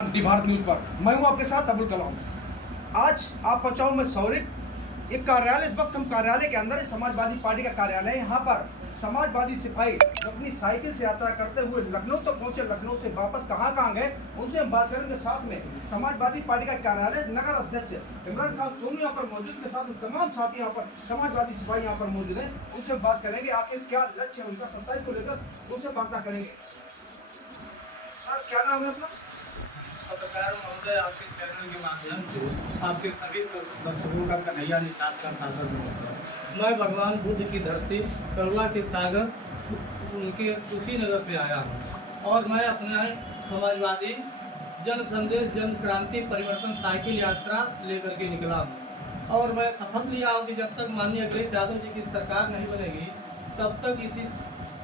Bharat news पर मैं हूं आपके साथ अबुल कलाम। आज आप पहुंचाऊं मैं सौरिक एक कार्यालय। इस वक्त हम कार्यालय के अंदर समाजवादी पार्टी का कार्यालय है। यहाँ पर समाजवादी सिपाही अपनी साइकिल से यात्रा करते हुए लखनऊ तक पहुंचे। लखनऊ से वापस कहाँ गए उनसे हम बात करेंगे। साथ में समाजवादी पार्टी का कार्यालय नगर अध्यक्ष इमरान खान सोनी यहाँ पर मौजूद के साथ तमाम साथी यहाँ पर समाजवादी सिपाही यहाँ पर मौजूद है। उनसे बात करेंगे आखिर क्या लक्ष्य है उनका 27 को लेकर, उनसे वार्ता करेंगे। सर क्या नाम है अपना? पत्रकार महोदय, आपके चैनल के माध्यम से आपके सभी दर्शकों का कन्हैया निषाद का सादर नमस्कार। मैं भगवान बुद्ध की धरती करुणा के सागर उनके कुशीनगर से आया हूँ और मैं अपने समाजवादी जन संदेश जन क्रांति परिवर्तन साइकिल यात्रा लेकर के निकला हूँ। और मैं शपथ लिया हूँ कि जब तक माननीय अखिलेश यादव जी की सरकार नहीं बनेगी तब तक इसी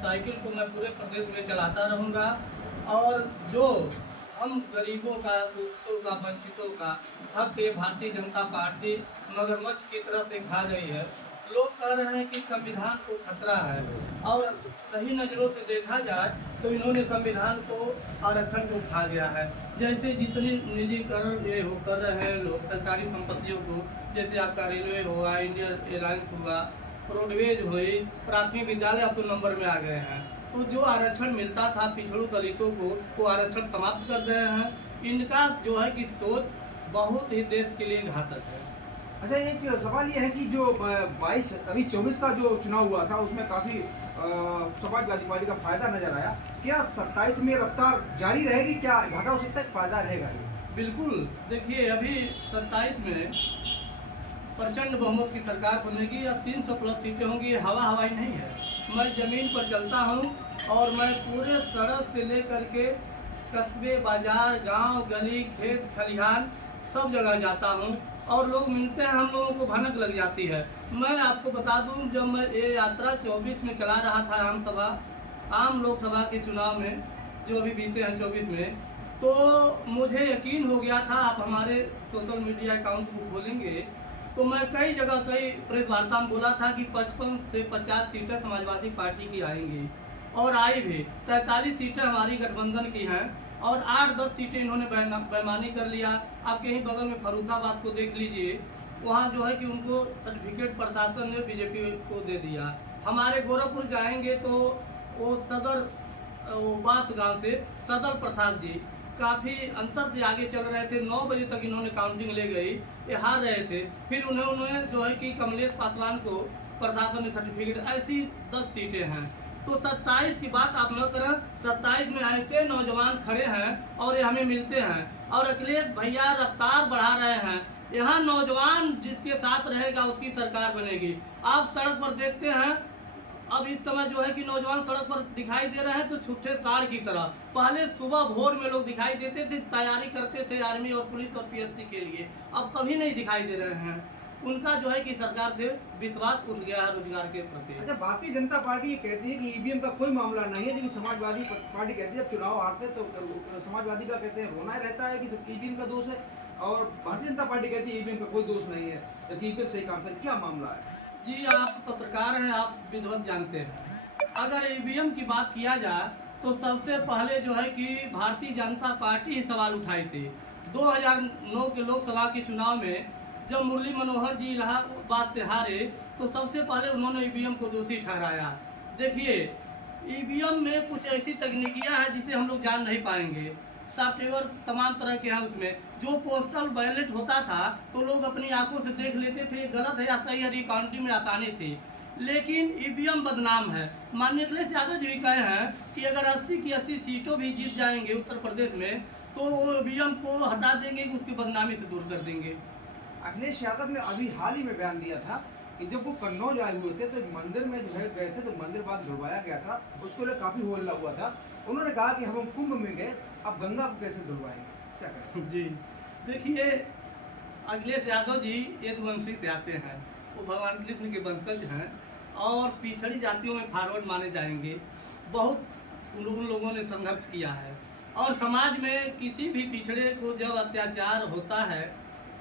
साइकिल को मैं पूरे प्रदेश में चलाता रहूँगा। और जो हम गरीबों का, शोषितों का, वंचितों का हक ये भारतीय जनता पार्टी मगरमच्छ की तरह से खा गई है। लोग कह रहे हैं कि संविधान को खतरा है और सही नज़रों से देखा जाए तो इन्होंने संविधान को, आरक्षण को खा गया है। जैसे जितने निजीकरण ये हो कर रहे हैं लोग सरकारी संपत्तियों को, जैसे आपका रेलवे हुआ, इंडियन एयरलाइंस हुआ, रोडवेज हुई, प्राथमिक विद्यालय अब तो नंबर में आ गए हैं। तो जो आरक्षण मिलता था पिछड़ों दलितों को वो आरक्षण समाप्त कर रहे हैं। इनका जो है कि सोच बहुत ही देश के लिए घातक है। अच्छा, एक सवाल ये है कि जो 22 अभी 24 का जो चुनाव हुआ था उसमें काफ़ी समाजवादी पार्टी का फायदा नजर आया। क्या 27 में रफ्तार जारी रहेगी? क्या घाटा हो सकता है, फायदा रहेगा? बिल्कुल, देखिए अभी 27 में प्रचंड बहुमत की सरकार बनेगी या 300 प्लस सीटें होंगी। ये हवाई नहीं है। मैं ज़मीन पर चलता हूँ और मैं पूरे सड़क से लेकर के कस्बे, बाजार, गांव, गली, खेत, खलिहान सब जगह जाता हूँ और लोग मिलते हैं, हम लोगों को भनक लग जाती है। मैं आपको बता दूँ, जब मैं ये यात्रा 24 में चला रहा था आम लोकसभा के चुनाव में जो अभी बीते हैं 24 में, तो मुझे यकीन हो गया था। आप हमारे सोशल मीडिया अकाउंट को खोलेंगे तो मैं कई जगह कई प्रेस वार्ता में बोला था कि 55 से 50 सीटें समाजवादी पार्टी की आएंगी और आई भी। 43 सीटें हमारी गठबंधन की हैं और 8-10 सीटें इन्होंने बेईमानी कर लिया। आप कहीं बगल में फर्रुखाबाद को देख लीजिए, वहाँ जो है कि उनको सर्टिफिकेट प्रशासन ने बीजेपी को दे दिया। हमारे गोरखपुर जाएंगे तो वो सदर बास गाँव से सदर प्रसाद जी काफ़ी अंतर से आगे चल रहे थे। 9 बजे तक इन्होंने काउंटिंग ले गई, ये हार रहे थे। फिर उन्होंने जो है कि कमलेश पासवान को प्रशासन ने सर्टिफिकेट, ऐसी 10 सीटें हैं। तो 27 की बात आप न करें, 27 में ऐसे नौजवान खड़े हैं और ये हमें मिलते हैं और अखिलेश भैया रफ्तार बढ़ा रहे हैं। यहाँ नौजवान जिसके साथ रहेगा उसकी सरकार बनेगी। आप सड़क पर देखते हैं अब इस समय जो है कि नौजवान सड़क पर दिखाई दे रहे हैं तो छुट्टे साड़ की तरह। पहले सुबह भोर में लोग दिखाई देते थे, तैयारी करते थे आर्मी और पुलिस और पीएससी के लिए, अब कभी नहीं दिखाई दे रहे हैं। उनका जो है कि सरकार से विश्वास उठ गया है रोजगार के प्रति। अच्छा, भारतीय जनता पार्टी ये कहती है कि ईवीएम का कोई मामला नहीं है, जबकि समाजवादी पार्टी कहती है जब चुनाव हारते तो समाजवादी का कहते हैं रोना रहता है कि सब ईवीएम का दोष है, और भारतीय जनता पार्टी कहती है ईवीएम का कोई दोष नहीं है, जबकि ईवीएम सही काम करे। क्या मामला है? जी, आप पत्रकार हैं, आप विधिवत जानते हैं। अगर ईवीएम की बात किया जाए तो सबसे पहले जो है कि भारतीय जनता पार्टी ही सवाल उठाई थी। 2009 के लोकसभा के चुनाव में जब मुरली मनोहर जी इलाहाबाद से हारे तो सबसे पहले उन्होंने ईवीएम को दोषी ठहराया। देखिए, ईवीएम में कुछ ऐसी तकनीकियां हैं जिसे हम लोग जान नहीं पाएंगे। सॉफ्टवेयर तमाम तरह के हैं। उसमें जो पोस्टल बैलेट होता था तो लोग अपनी आंखों से देख लेते थे गलत है या सही है, काउंटिंग में आसानी थी। लेकिन ईवीएम बदनाम है। माननीय अखिलेश यादव जी भी कहे हैं कि अगर 80 की 80 सीटों भी जीत जाएंगे उत्तर प्रदेश में तो वो ईवीएम को हटा देंगे, उसकी बदनामी से दूर कर देंगे। अखिलेश यादव ने अभी हाल ही में बयान दिया था कि जब वो कन्नौज आए हुए थे तो मंदिर में जो है गए थे तो मंदिर बाद धुलवाया गया था, उसको लेकर काफ़ी होल्ला हुआ था। उन्होंने कहा कि हम कुंभ में गए, अब गंगा को कैसे धुलवाएंगे? क्या करें? जी, देखिए अखिलेश यादव जी यदुवंशी से आते हैं, वो भगवान कृष्ण के वंशज हैं और पिछड़ी जातियों में फॉरवर्ड माने जाएंगे। बहुत उन लोगों ने संघर्ष किया है और समाज में किसी भी पिछड़े को जब अत्याचार होता है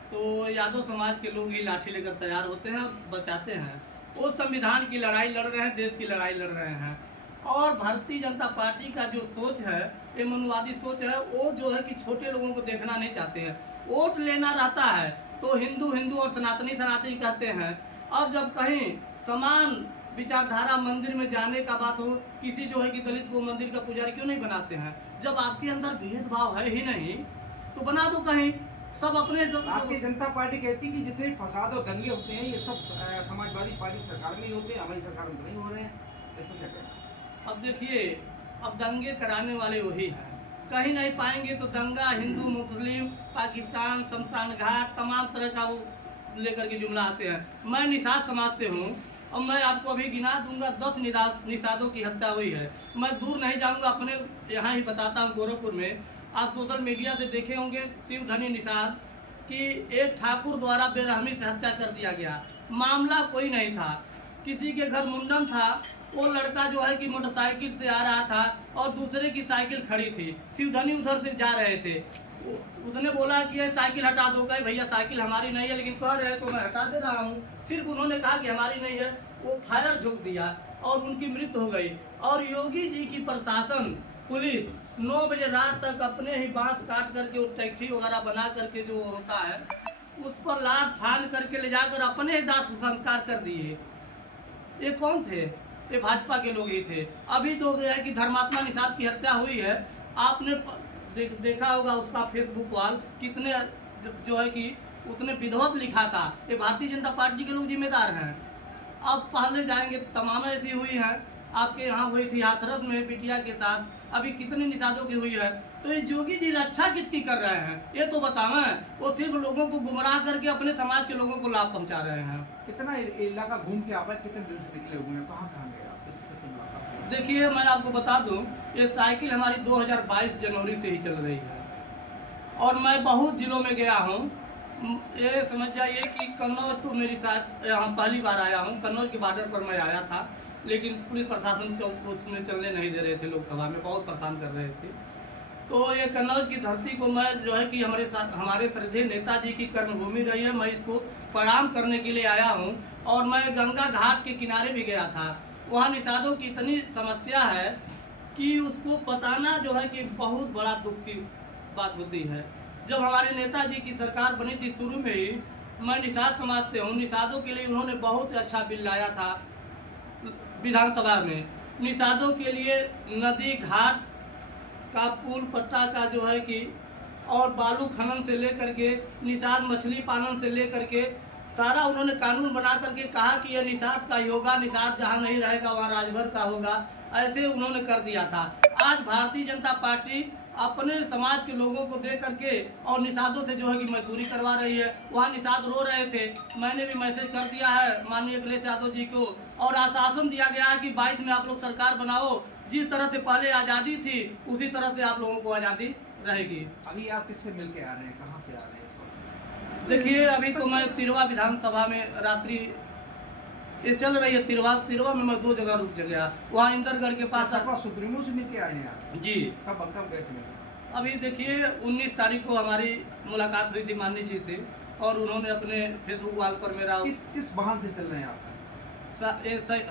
तो यादव समाज के लोग ही लाठी लेकर तैयार होते हैं और बचाते हैं। वो संविधान की लड़ाई लड़ रहे हैं, देश की लड़ाई लड़ रहे हैं। और भारतीय जनता पार्टी का जो सोच है ये मनुवादी सोच है, वो जो है कि छोटे लोगों को देखना नहीं चाहते हैं। वोट लेना रहता है तो हिंदू हिंदू और सनातनी सनातनी कहते हैं। अब जब कहीं समान विचारधारा मंदिर में जाने का बात हो, किसी जो है कि दलित को मंदिर का पुजारी क्यों नहीं बनाते हैं? जब आपके अंदर भेदभाव है ही नहीं तो बना दो कहीं, सब अपने भारतीय जनता पार्टी कहती है कि जितने फसाद और दंगे होते हैं ये सब समाजवादी पार्टी सरकार में ही होते हैं, हमारी सरकार में तो नहीं हो रहे हैं। ऐसा क्या करें? अब देखिए, अब दंगे कराने वाले वही हैं, कहीं नहीं पाएंगे तो दंगा हिंदू मुस्लिम पाकिस्तान शमशान घाट तमाम तरह का वो लेकर के जुमला आते हैं। मैं निषाद समाज से हूँ और मैं आपको अभी गिना दूंगा 10 निषादों की हत्या हुई है। मैं दूर नहीं जाऊंगा, अपने यहाँ ही बताता हूँ। गोरखपुर में आप सोशल मीडिया से देखे होंगे शिवधनी निषाद कि एक ठाकुर द्वारा बेरहमी से हत्या कर दिया गया। मामला कोई नहीं था, किसी के घर मुंडन था, वो लड़का जो है कि मोटरसाइकिल से आ रहा था और दूसरे की साइकिल खड़ी थी, शिवधनी उधर से जा रहे थे। उसने बोला कि ये साइकिल हटा दो, कहे भैया साइकिल हमारी नहीं है, लेकिन कह रहे हैं तो मैं हटा दे रहा हूँ। सिर्फ उन्होंने कहा कि हमारी नहीं है, वो फायर झोंक दिया और उनकी मृत्यु हो गई। और योगी जी की प्रशासन पुलिस 9 बजे रात तक अपने ही बांस काट करके और टैक्सी वगैरह बना करके जो होता है उस पर लाद फान करके ले जाकर अपने ही दाह संस्कार कर दिए। ये कौन थे? ये भाजपा के लोग ही थे। अभी तो है कि धर्मात्मा निषाद की हत्या हुई है, आपने देखा होगा उसका फेसबुक वाल, कितने जो है कि उसने विधवत लिखा था। ये भारतीय जनता पार्टी के लोग जिम्मेदार हैं। अब पहले जाएंगे तमाम ऐसी हुई है, आपके यहाँ हुई थी हाथरस में बिटिया के साथ, अभी कितनी निषादों की हुई है। तो ये योगी जी रक्षा किसकी कर रहे हैं ये तो बतावें। वो सिर्फ लोगों को गुमराह करके अपने समाज के लोगों को लाभ पहुंचा रहे हैं। कितना इलाका घूम के आप कितने दिन से निकले हुए हैं, कहाँ कहाँ गए आप? देखिए, मैं आपको बता दूं, ये साइकिल हमारी 2022 जनवरी से ही चल रही है और मैं बहुत जिलों में गया हूँ। ये समझ जाइए कि कन्नौज तो मेरी साथ यहाँ पहली बार आया हूँ। कन्नौज के बॉर्डर पर मैं आया था, लेकिन पुलिस प्रशासन उसमें चलने नहीं दे रहे थे, लोकसभा में बहुत परेशान कर रहे थे। तो ये कन्नौज की धरती को मैं जो है कि हमारे श्रद्धेय नेताजी की कर्मभूमि रही है, मैं इसको प्रणाम करने के लिए आया हूँ। और मैं गंगा घाट के किनारे भी गया था, वहाँ निषादों की इतनी समस्या है कि उसको बताना जो है कि बहुत बड़ा दुख की बात होती है। जब हमारे नेताजी की सरकार बनी थी शुरू में ही, मैं निषाद समाज से हूँ, निषादों के लिए उन्होंने बहुत अच्छा बिल लाया था विधानसभा में। निषादों के लिए नदी घाट का पुल पट्टा का जो है कि और बालू खनन से लेकर के निषाद मछली पालन से लेकर के सारा उन्होंने कानून बना करके कहा कि यह निषाद का होगा, निषाद जहाँ नहीं रहेगा वहाँ राजभर का होगा, ऐसे उन्होंने कर दिया था। आज भारतीय जनता पार्टी अपने समाज के लोगों को दे करके और निषादों से जो है कि मजदूरी करवा रही है। वहाँ निषाद रो रहे थे, मैंने भी मैसेज कर दिया है माननीय अखिलेश यादव जी को और आश्वासन दिया गया है कि 22 में आप लोग सरकार बनाओ, जिस तरह से पहले आज़ादी थी उसी तरह से आप लोगों को आज़ादी रहेगी। अभी आप किससे मिल के आ रहे हैं, कहाँ से आ रहे हैं? देखिए, अभी तो मैं तिरवा विधानसभा में रात्रि ये चल रही है। तिरवा में मैं 2 जगह रुक गया, वहाँ इंदरगढ़ के पास। सुप्रीमो से मिल के आए हैं आप? जी। कब गए थे? अभी देखिए 19 तारीख को हमारी मुलाकात हुई थी माननीय जी से और उन्होंने अपने फेसबुक वॉल पर मेरा किस वाहन से चल रहे हैं आप?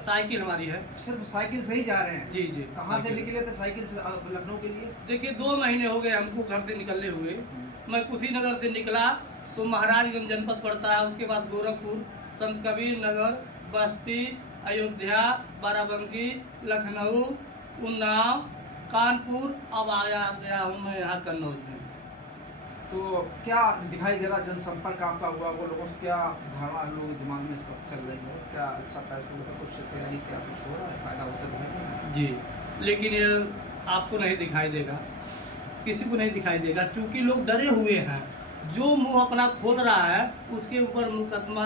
साइकिल हमारी है। सिर्फ साइकिल से ही जा रहे हैं? जी जी। कहाँ से निकले थे साइकिल से लखनऊ के लिए? देखिए 2 महीने हो गए हमको घर से निकले हुए। मैं कुशीनगर से निकला तो महाराजगंज जनपद पड़ता है, उसके बाद गोरखपुर, संत कबीर नगर, बस्ती, अयोध्या, बाराबंकी, लखनऊ, उन्नाव, कानपुर, अब आया गया हूँ मैं यहाँ कन्नौज में। तो क्या दिखाई दे रहा जनसंपर्क आपका हुआ, वो लोगों से क्या धारणा लोग दिमाग में चल रही है, क्या अच्छा कुछ नहीं, क्या कुछ हो रहा है, फायदा होता है? जी, लेकिन ये आपको नहीं दिखाई देगा, किसी को नहीं दिखाई देगा, क्योंकि लोग डरे हुए हैं। जो मुंह अपना खोल रहा है उसके ऊपर मुकदमा,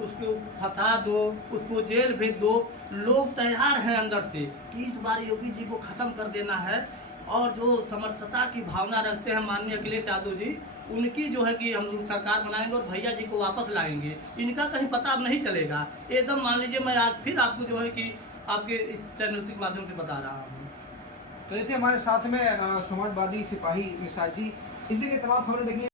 उसको फंसा दो, उसको जेल भेज दो। लोग तैयार हैं अंदर से कि इस बार योगी जी को ख़त्म कर देना है। और जो समरसता की भावना रखते हैं माननीय अखिलेश यादव जी, उनकी जो है कि हम लोग सरकार बनाएंगे और भैया जी को वापस लाएंगे। इनका कहीं पता अब नहीं चलेगा एकदम। मान लीजिए मैं आज फिर आपको जो है कि आपके इस चैनल के माध्यम से बता रहा हूँ। तो ये थे हमारे साथ में समाजवादी सिपाही निषाद जी। इसी के तमाम खबरें देखिए।